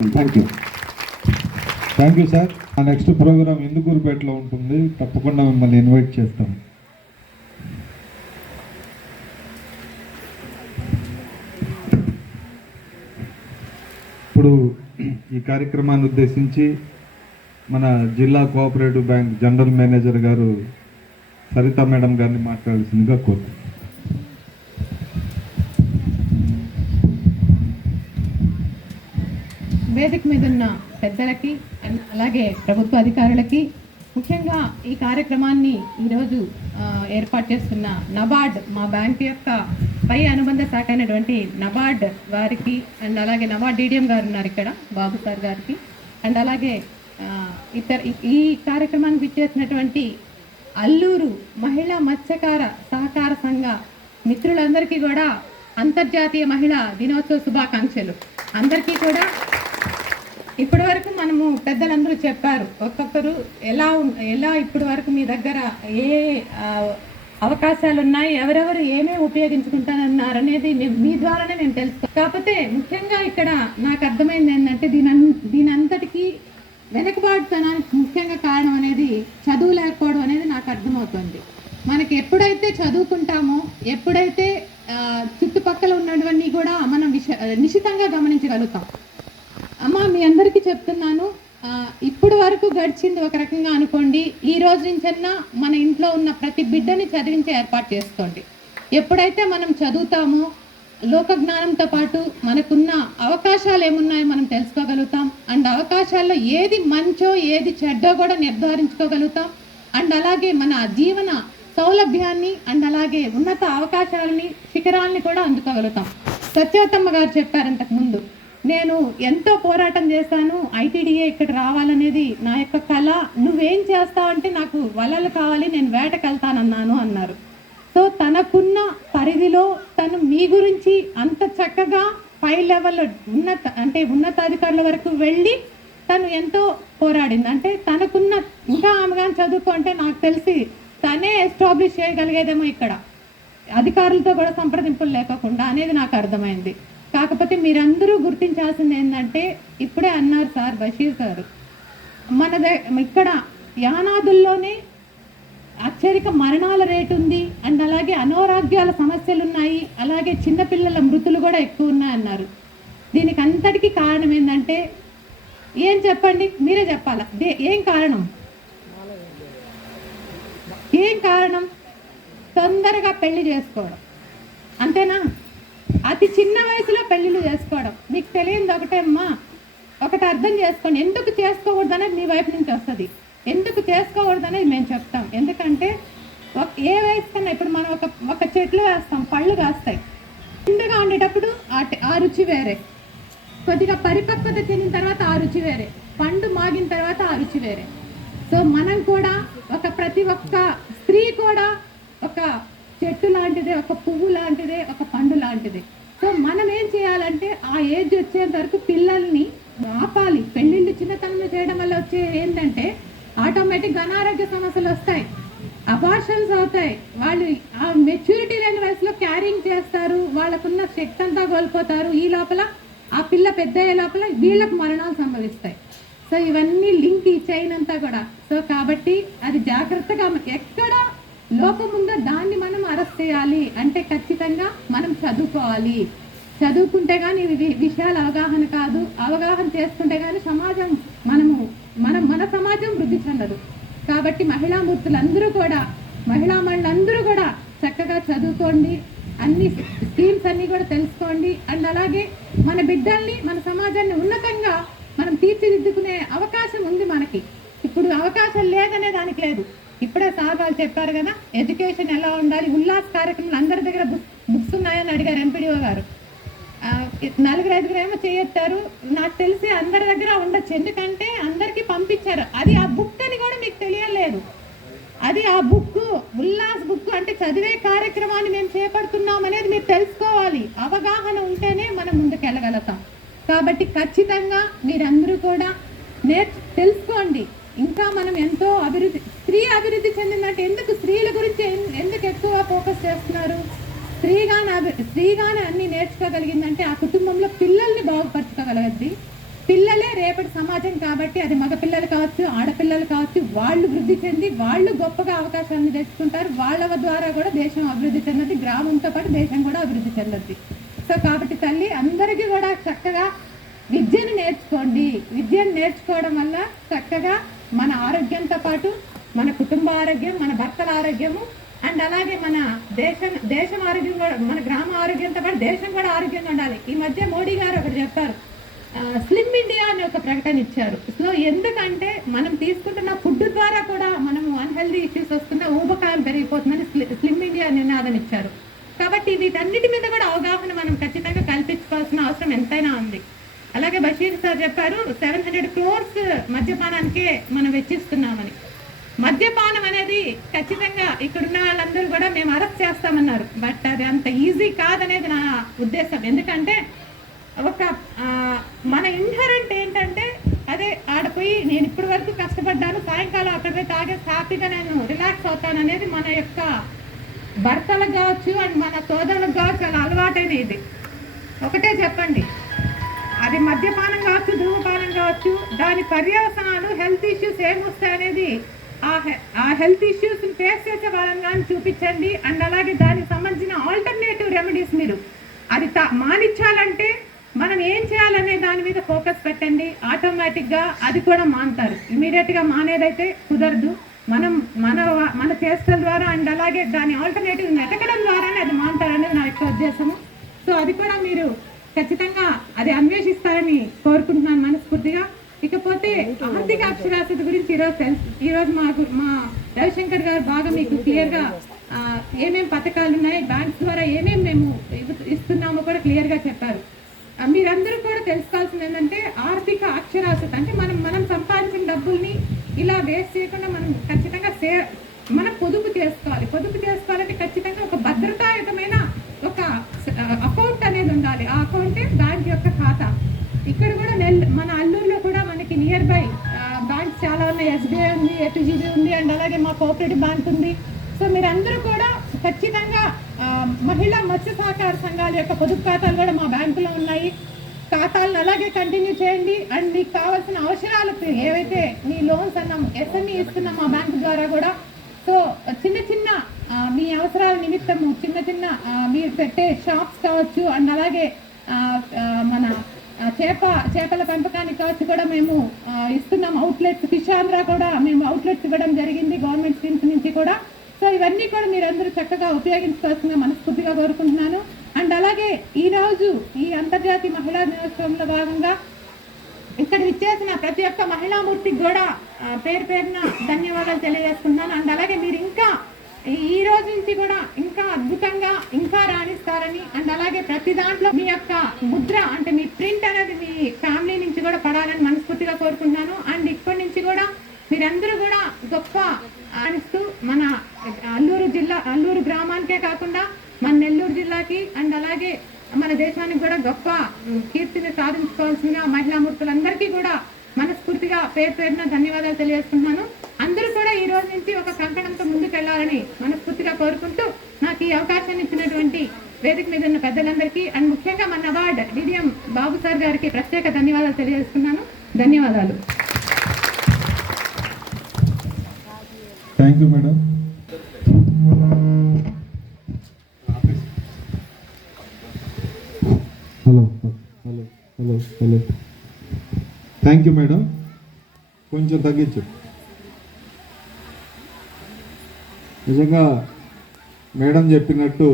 Thank you sir. మా next programme ఇందుకూరుపేటలో ఉంటుంది, తప్పకుండా మిమ్మల్ని ఇన్వైట్ చేస్తాం. ఇప్పుడు ఈ కార్యక్రమాన్ని ఉద్దేశించి మన జిల్లా కోఆపరేటివ్ బ్యాంక్ జనరల్ మేనేజర్ గారు సరిత మేడం గారిని మాట్లాడాల్సిందిగా కోరుతున్నాను. వేదిక మీద ఉన్న పెద్దలకి అలాగే ప్రభుత్వ అధికారులకి, ముఖ్యంగా ఈ కార్యక్రమాన్ని ఈరోజు ఏర్పాటు చేస్తున్న నబార్డ్, మా బ్యాంక్ యొక్క పై అనుబంధ శాఖ అయినటువంటి నబార్డ్ వారికి, అండ్ అలాగే నబార్డ్ డీడీఎం గారు ఉన్నారు ఇక్కడ, బాబు సార్ గారికి, అండ్ అలాగే ఈ కార్యక్రమానికి ఇచ్చేసినటువంటి అల్లూరు మహిళా మత్స్యకార సహకార సంఘ మిత్రులందరికీ కూడా అంతర్జాతీయ మహిళా దినోత్సవ శుభాకాంక్షలు. అందరికీ కూడా ఇప్పటి వరకు మనము పెద్దలందరూ చెప్పారు, ఒక్కొక్కరు ఎలా ఇప్పటి వరకు మీ దగ్గర ఏ అవకాశాలు ఉన్నాయి, ఎవరెవరు ఏమేమి ఉపయోగించుకుంటానన్నారు అనేది మీ ద్వారానే నేను తెలుసుకో. కాకపోతే ముఖ్యంగా ఇక్కడ నాకు అర్థమైంది ఏంటంటే దీని అంతటికీ వెనకబాటుతనానికి ముఖ్యంగా కారణం అనేది చదువు లేకపోవడం అనేది నాకు అర్థమవుతుంది. మనకి ఎప్పుడైతే చదువుకుంటామో, ఎప్పుడైతే చుట్టుపక్కల ఉన్నవన్నీ కూడా మనం నిశితంగా గమనించగలుగుతాం. అమ్మ, మీ అందరికీ చెప్తున్నాను, ఇప్పుడు వరకు గడిచింది ఒక రకంగా అనుకోండి, ఈ రోజు నుంచన్నా మన ఇంట్లో ఉన్న ప్రతి బిడ్డని చదివించే ఏర్పాటు చేసుకోండి. ఎప్పుడైతే మనం చదువుతామో లోక జ్ఞానంతో పాటు మనకున్న అవకాశాలు ఏమున్నాయో మనం తెలుసుకోగలుగుతాం. అండ్ అవకాశాల్లో ఏది మంచో ఏది చెడ్డో కూడా నిర్ధారించుకోగలుగుతాం. అండ్ అలాగే మన జీవన సౌలభ్యాన్ని అండ్ అలాగే ఉన్నత అవకాశాలని, శిఖరాలని కూడా అందుకోగలుగుతాం. సత్యవతమ్మ గారు చెప్పారు ఇంతకుముందు, నేను ఎంతో పోరాటం చేశాను, ఐటీడీఏ ఇక్కడ రావాలనేది నా యొక్క కళ, నువ్వేం చేస్తావంటే నాకు వలలు కావాలి, నేను వేటకు వెళ్తానన్నాను అన్నారు. సో తనకున్న పరిధిలో తను మీ గురించి అంత చక్కగా పై లెవెల్లో ఉన్నతాధికారుల వరకు వెళ్ళి తను ఎంతో పోరాడింది. అంటే తనకున్న, ఇంకా ఆమె కానీ చదువుకో అంటే నాకు తెలిసి తనే ఎస్టాబ్లిష్ చేయగలిగేదేమో ఇక్కడ, అధికారులతో కూడా సంప్రదింపులు లేకుండా అనేది నాకు అర్థమైంది. కాకపోతే మీరందరూ గుర్తించాల్సింది ఏంటంటే, ఇప్పుడే అన్నారు సార్ బషీర్ గారు, ఇక్కడ యానాదుల్లోనే అత్యధిక మరణాల రేటు ఉంది, అండ్ అలాగే అనారోగ్యాల సమస్యలు ఉన్నాయి, అలాగే చిన్నపిల్లల మృతులు కూడా ఎక్కువ ఉన్నాయన్నారు. దీనికి అంతటికీ కారణం ఏంటంటే, ఏం చెప్పండి, మీరే చెప్పాలా, ఏం కారణం? ఏం కారణం? తొందరగా పెళ్లి చేసుకోవడం, అంతేనా? అతి చిన్న వయసులో పెళ్ళిళ్ళు చేసుకోవడం. మీకు తెలియదు ఒకటే అమ్మా, ఒకటి అర్థం చేసుకోండి, ఎందుకు చేసుకోకూడదు అనేది మీ వైపు నుంచి వస్తుంది. ఎందుకు చేసుకోకూడదు అనేది మేము చెప్తాం. ఎందుకంటే ఏ వయసు కన్నా, ఇప్పుడు మనం ఒక చెట్లు వేస్తాం, పళ్ళు కాస్తాయి, చిన్నగా ఉండేటప్పుడు ఆ రుచి వేరే, కొద్దిగా పరిపక్వత చెందిన తర్వాత ఆ రుచి వేరే, పండు మాగిన తర్వాత ఆ రుచి వేరే. సో మనం కూడా ప్రతి ఒక్క స్త్రీ కూడా ఒక చెట్టు లాంటిదే, ఒక పువ్వు లాంటిదే, ఒక పండు లాంటిదే. సో మనం ఏం చేయాలంటే ఆ ఏజ్ వచ్చేంత వరకు పిల్లల్ని ఆపాలి. పెళ్ళిళ్ళు చిన్నతనంలో చేయడం వల్ల వచ్చే ఏంటంటే ఆటోమేటిక్గా అనారోగ్య సమస్యలు వస్తాయి, అబార్షన్స్ అవుతాయి, వాళ్ళు ఆ మెచ్యూరిటీ లేని వయసులో క్యారింగ్ చేస్తారు, వాళ్ళకున్న శక్తి అంతా కోల్పోతారు. ఈ లోపల ఆ పిల్ల పెద్ద అయ్యే లోపల వీళ్ళకు మరణాలు సంభవిస్తాయి. సో ఇవన్నీ లింక్ ఈ చైన్ అంతా కూడా. సో కాబట్టి అది జాగ్రత్తగా, ఎక్కడ లోపం ఉందో దాన్ని మనం అరెస్ట్ చేయాలి. అంటే ఖచ్చితంగా మనం చదువుకోవాలి. చదువుకుంటే కానీ విషయాల అవగాహన కాదు, అవగాహన చేసుకుంటే కానీ సమాజం మన సమాజం వృద్ధి చెందదు. కాబట్టి మహిళలందరూ కూడా చక్కగా చదువుకోండి, అన్ని స్కీమ్స్ అన్నీ కూడా తెలుసుకోండి. అండ్ అలాగే మన బిడ్డల్ని, మన సమాజాన్ని ఉన్నతంగా మనం తీర్చిదిద్దుకునే అవకాశం ఉంది మనకి. ఇప్పుడు అవకాశం లేదనే దానికి లేదు. ఇప్పుడే సార్ వాళ్ళు చెప్పారు కదా, ఎడ్యుకేషన్ ఎలా ఉండాలి, ఉల్లాస కార్యక్రమాలు అందరి దగ్గర బుక్స్ ఉన్నాయని అడిగారు ఎంపీడీఓ గారు. 4-5 ఏమో చేయొచ్చారు, నాకు తెలిసి అందరి దగ్గర ఉండొచ్చు, ఎందుకంటే అందరికీ పంపించారు. అది ఆ బుక్ అని కూడా మీకు తెలియలేదు. అది ఆ బుక్ ఉల్లాస్ బుక్ అంటే చదివే కార్యక్రమాన్ని మేము చేపడుతున్నాం అనేది మీరు తెలుసుకోవాలి. అవగాహన ఉంటేనే మనం ముందుకు వెళ్ళగలుగుతాం. కాబట్టి ఖచ్చితంగా మీరందరూ కూడా తెలుసుకోండి. ఇంకా మనం ఎంతో స్త్రీ అభివృద్ధి చెందిందంటే ఎందుకు స్త్రీల గురించి ఎందుకు ఎక్కువ ఫోకస్ చేస్తున్నారు? స్త్రీగానే అన్ని నేర్చుకోగలిగిందంటే ఆ కుటుంబంలో పిల్లల్ని బాగుపరచుకోగలగద్ది, పిల్లలే రేపటి సమాజం కాబట్టి అది మగ పిల్లలు కావచ్చు, ఆడపిల్లలు కావచ్చు, వాళ్ళు వృద్ధి చెంది వాళ్ళు గొప్పగా అవకాశాలను తెచ్చుకుంటారు. వాళ్ళ ద్వారా కూడా దేశం అభివృద్ధి చెందద్ది, గ్రామంతో పాటు దేశం కూడా అభివృద్ధి చెందద్ది. సో కాబట్టి తల్లి అందరికీ కూడా చక్కగా విద్యను నేర్చుకోండి. విద్యను నేర్చుకోవడం వల్ల చక్కగా మన ఆరోగ్యంతో పాటు మన కుటుంబ ఆరోగ్యం, మన భర్తల ఆరోగ్యము అండ్ అలాగే మన దేశం ఆరోగ్యం కూడా, మన గ్రామ ఆరోగ్యంతో పాటు దేశం కూడా ఆరోగ్యంగా ఉండాలి. ఈ మధ్య మోడీ గారు ఒకటి చెప్పారు, స్లిమ్ ఇండియా అని ఒక ప్రకటన ఇచ్చారు. సో ఎందుకంటే మనం తీసుకుంటున్న ఫుడ్ ద్వారా కూడా మనము అన్హెల్దీ ఇష్యూస్ వస్తున్న, ఊబకాయం పెరిగిపోతుందని స్లిమ్ ఇండియా నినాదం ఇచ్చారు. కాబట్టి వీటన్నిటి మీద కూడా అవగాహన మనం ఖచ్చితంగా కల్పించుకోవాల్సిన అవసరం ఎంతైనా ఉంది. అలాగే బషీర్ సార్ చెప్పారు 700 crores మద్యపానానికే మనం వెచ్చిస్తున్నామని. మద్యపానం అనేది ఖచ్చితంగా ఇక్కడున్న వాళ్ళందరూ కూడా మేము అరెస్ట్ చేస్తామన్నారు. బట్ అది అంత ఈజీ కాదనేది నా ఉద్దేశం. ఎందుకంటే ఒక మన ఇన్హరెంట్ ఏంటంటే అదే ఆడపోయి నేను ఇప్పటి వరకు కష్టపడ్డాను, సాయంకాలం అక్కడ పోయి తాగేసి హ్యాపీగా నేను రిలాక్స్ అవుతాను అనేది మన యొక్క భర్తలకు కావచ్చు అండ్ మన సోదరులకు కావచ్చు అలా అలవాటైన ఇది. ఒకటే చెప్పండి, అది మద్యపానం కావచ్చు, ధూమపానం కావచ్చు, దాని పర్యవసనాలు హెల్త్ ఇష్యూస్ ఏమొస్తాయనేది ఆ హెల్త్ ఇష్యూస్ ఫేస్ చేసే వాళ్ళని కానీ చూపించండి. అండ్ అలాగే దానికి సంబంధించిన ఆల్టర్నేటివ్ రెమెడీస్ మీరు అది మానిచ్చాలంటే మనం ఏం చేయాలనే దాని మీద ఫోకస్ పెట్టండి. ఆటోమేటిక్గా అది కూడా మానుతారు. ఇమీడియట్గా మానేదైతే కుదరదు. మనం మన చేష్టల ద్వారా అండ్ అలాగే దాని ఆల్టర్నేటివ్ వెతకడం ద్వారానే అది మానుతారనేది నా యొక్క ఉద్దేశము. సో అది కూడా మీరు ఖచ్చితంగా అది అన్వేషిస్తారని కోరుకుంటున్నాను మనస్ఫూర్తిగా. ఇకపోతే ఆర్థిక అక్షరాస్యత గురించి ఈరోజు మా రవిశంకర్ గారు బాగా మీకు క్లియర్గా ఏమేమి పథకాలు ఉన్నాయి, బ్యాంక్స్ ద్వారా ఏమేమి మేము ఇస్తున్నామో కూడా క్లియర్గా చెప్పారు. మీరందరూ కూడా తెలుసుకోవాల్సింది ఏంటంటే ఆర్థిక అక్షరాస్యత అంటే మనం సంపాదించిన డబ్బుల్ని ఇలా వేస్ట్ చేయకుండా మనం ఖచ్చితంగా మనం పొదుపు చేసుకోవాలి. పొదుపు చేసుకోవాలంటే ఖచ్చితంగా ఒక భద్రతాయుతమైన ఒక అకౌంట్ అనేది ఉండాలి. ఆ అకౌంటే బ్యాంక్ యొక్క ఖాతా. ఇక్కడ కూడా మన అల్లూరులో కూడా మనకి నియర్ బై బ్యాంక్స్ చాలా ఉన్నాయి. ఎస్బీఐ ఉంది, ఏపీజీబీ ఉంది అండ్ అలాగే మా కోఆపరేటివ్ బ్యాంక్ ఉంది. సో మీరందరూ కూడా ఖచ్చితంగా మహిళా మత్స్య సహకార సంఘాల యొక్క పొదుపు ఖాతాలు కూడా మా బ్యాంకులో ఉన్నాయి. ఖాతాలను అలాగే కంటిన్యూ చేయండి. అండ్ మీకు కావాల్సిన అవసరాలకు ఏవైతే మీ లోన్స్ అన్నాం, ఎస్ఎంఈ ఇస్తున్నాం మా బ్యాంకు ద్వారా కూడా. సో చిన్న మీ అవసరాల నిమిత్తము చిన్న మీరు పెట్టే షాప్స్ కావచ్చు అండ్ అలాగే మన చేపల పెంపకానికి కావచ్చు కూడా మేము ఇస్తున్నాం అవుట్లెట్స్. ఫిష్ ఆంధ్ర కూడా మేము అవుట్లెట్స్ ఇవ్వడం జరిగింది గవర్నమెంట్ స్కీమ్స్ నుంచి కూడా. సో ఇవన్నీ కూడా మీరందరూ చక్కగా ఉపయోగించుకోవాల్సిందిగా మనస్ఫూర్తిగా కోరుకుంటున్నాను. అండ్ అలాగే ఈరోజు ఈ అంతర్జాతీయ మహిళా దినోత్సవంలో భాగంగా ఇక్కడ ఇచ్చేసిన ప్రతి ఒక్క మహిళామూర్తికి కూడా పేరున ధన్యవాదాలు తెలియజేస్తున్నాను. అండ్ అలాగే మీరు ఇంకా ఈ రోజు నుంచి కూడా ఇంకా అద్భుతంగా ఇంకా రాణిస్తారని అండ్ అలాగే ప్రతి దాంట్లో మీ యొక్క ముద్ర అంటే మీ ప్రింట్ అనేది మీ ఫ్యామిలీ నుంచి కూడా పడాలని మనస్ఫూర్తిగా కోరుకుంటున్నాను. అండ్ ఇప్పటి నుంచి కూడా మీరందరూ కూడా గొప్ప ఆనిస్తూ మన అల్లూరు గ్రామానికే కాకుండా మన నెల్లూరు జిల్లాకి అండ్ అలాగే మన దేశానికి కూడా గొప్ప కీర్తిని సాధించుకోవాల్సిన మహిళామూర్తులందరికీ కూడా మనస్ఫూర్తిగా పేరున ధన్యవాదాలు తెలియజేస్తున్నాను. అందరూ కూడా ఈ రోజు నుంచి ఒక కంకణంతో ముందుకు వెళ్ళాలని మనస్ఫూర్తిగా కోరుకుంటూ నాకు ఈ అవకాశాన్ని ఇచ్చినటువంటి వేదిక మీద ఉన్న పెద్దలందరికీ అండ్ ముఖ్యంగా మన అవార్డ్ డిడిఎం బాబు సార్ గారికి ప్రత్యేక ధన్యవాదాలు తెలియజేస్తున్నాను. ధన్యవాదాలు. Thank you madam. Hello thank you madam. కొంచెం తగ్గించు. నిజంగా మేడం చెప్పినట్టు